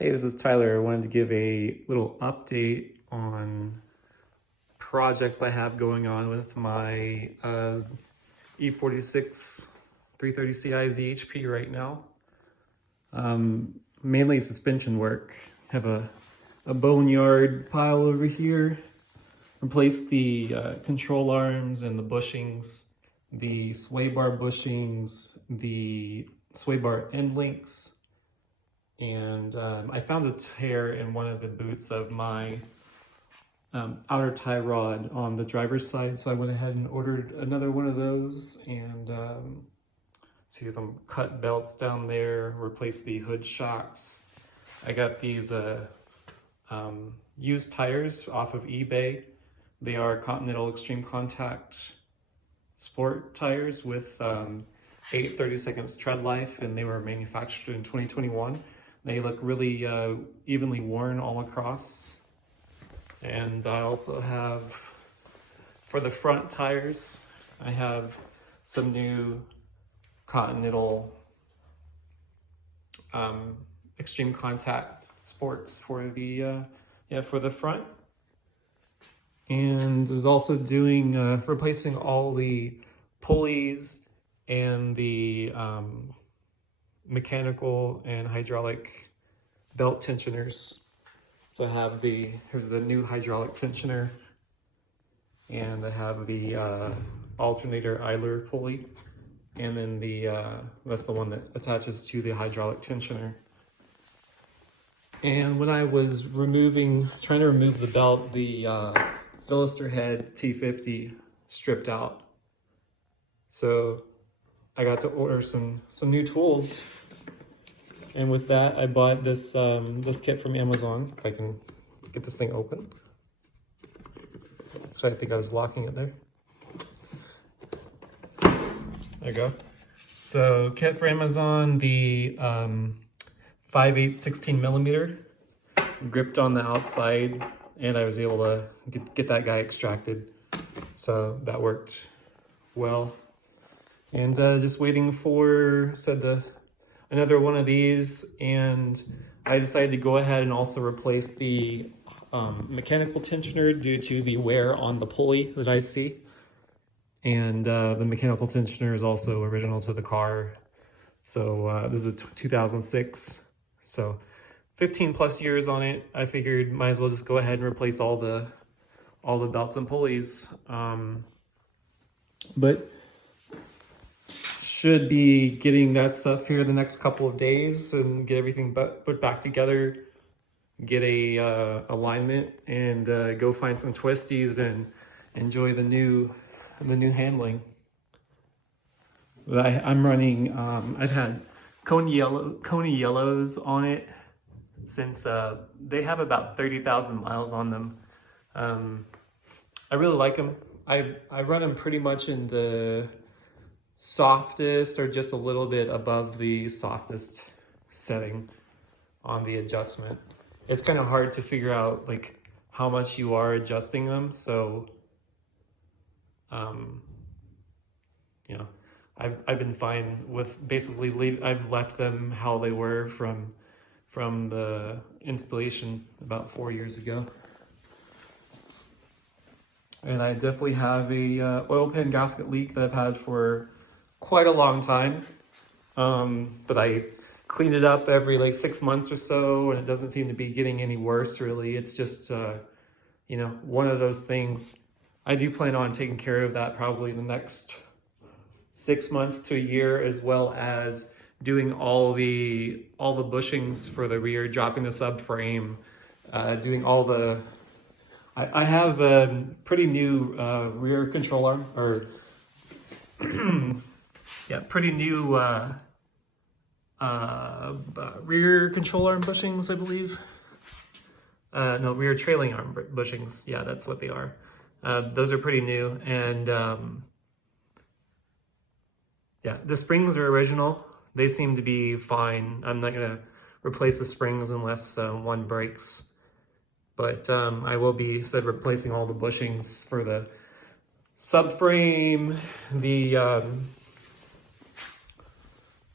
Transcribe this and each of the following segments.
Hey, this is Tyler. I wanted to give a little update on projects I have going on with my E46 330 Ci ZHP right now. Mainly suspension work. Have a boneyard pile over here. Replaced the control arms and the bushings, the sway bar bushings, the sway bar end links. And I found a tear in one of the boots of my outer tie rod on the driver's side, so I went ahead and ordered another one of those, and see some cut belts down there, replaced the hood shocks. I got these used tires off of eBay. They are Continental Extreme Contact Sport tires with 8/32 tread life, and they were manufactured in 2021. They look really evenly worn all across. And I also have, for the front tires, I have some new Continental Extreme Contact Sports for the for the front. And there's also doing replacing all the pulleys and the mechanical and hydraulic belt tensioners. So I have here's the new hydraulic tensioner, and I have the alternator idler pulley, and then that's the one that attaches to the hydraulic tensioner. And when I was trying to remove the belt, the Philister head T50 stripped out. So I got to order some new tools. And with that, I bought this this kit from Amazon. If I can get this thing open. So I think I was locking it there. There you go. So kit for Amazon, the 5/8 16mm gripped on the outside, and I was able to get that guy extracted. So that worked well. And just waiting for another one of these, and I decided to go ahead and also replace the mechanical tensioner due to the wear on the pulley that I see. And the mechanical tensioner is also original to the car. So this is a 2006, so 15 plus years on it. I figured might as well just go ahead and replace all the belts and pulleys. But should be getting that stuff here the next couple of days and get everything put back together, get a alignment, and go find some twisties and enjoy the new handling. I'm running. I've had Coney yellows on it since they have about 30,000 miles on them. I really like them. I run them pretty much in the softest or just a little bit above the softest setting on the adjustment. It's kind of hard to figure out like how much you are adjusting them. So, I've been fine with basically I've left them how they were from the installation about 4 years ago. And I definitely have a oil pan gasket leak that I've had for quite a long time, but I clean it up every like 6 months or so, and it doesn't seem to be getting any worse really. It's just one of those things. I do plan on taking care of that probably in the next 6 months to a year, as well as doing all the bushings for the rear, dropping the subframe, doing all the I have a pretty new rear control arm, or yeah, pretty new rear control arm bushings, I believe. No, rear trailing arm bushings. Yeah, that's what they are. Those are pretty new, and yeah, the springs are original. They seem to be fine. I'm not gonna replace the springs unless one breaks. But I will be replacing all the bushings for the subframe,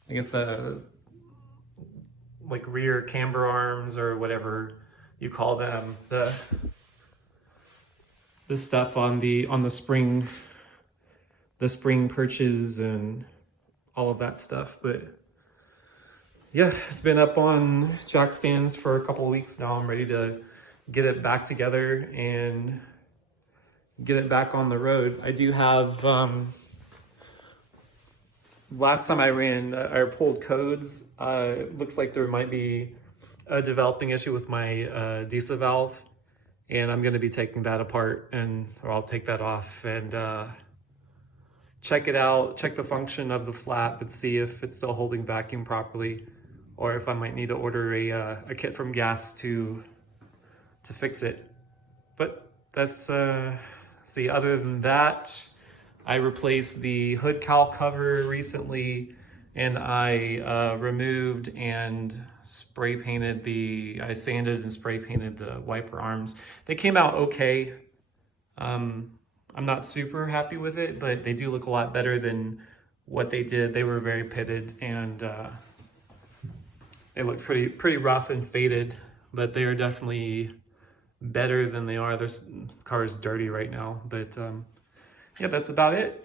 I guess the like rear camber arms or whatever you call them, the stuff on the spring, the spring perches and all of that stuff. But yeah, it's been up on jack stands for a couple of weeks now. I'm ready to get it back together and get it back on the road. I do have, last time I ran, I pulled codes. It looks like there might be a developing issue with my diesel valve, and I'm going to be taking that apart, or I'll take that off and check it out, check the function of the flap, and see if it's still holding vacuum properly, or if I might need to order a kit from Gas to fix it. But that's see, other than that, I replaced the hood cowl cover recently, and I removed and spray painted I sanded and spray painted the wiper arms. They came out okay. I'm not super happy with it, but they do look a lot better than what they did. They were very pitted, and they look pretty rough and faded, but they are definitely better than they are. The car is dirty right now, but yeah, that's about it.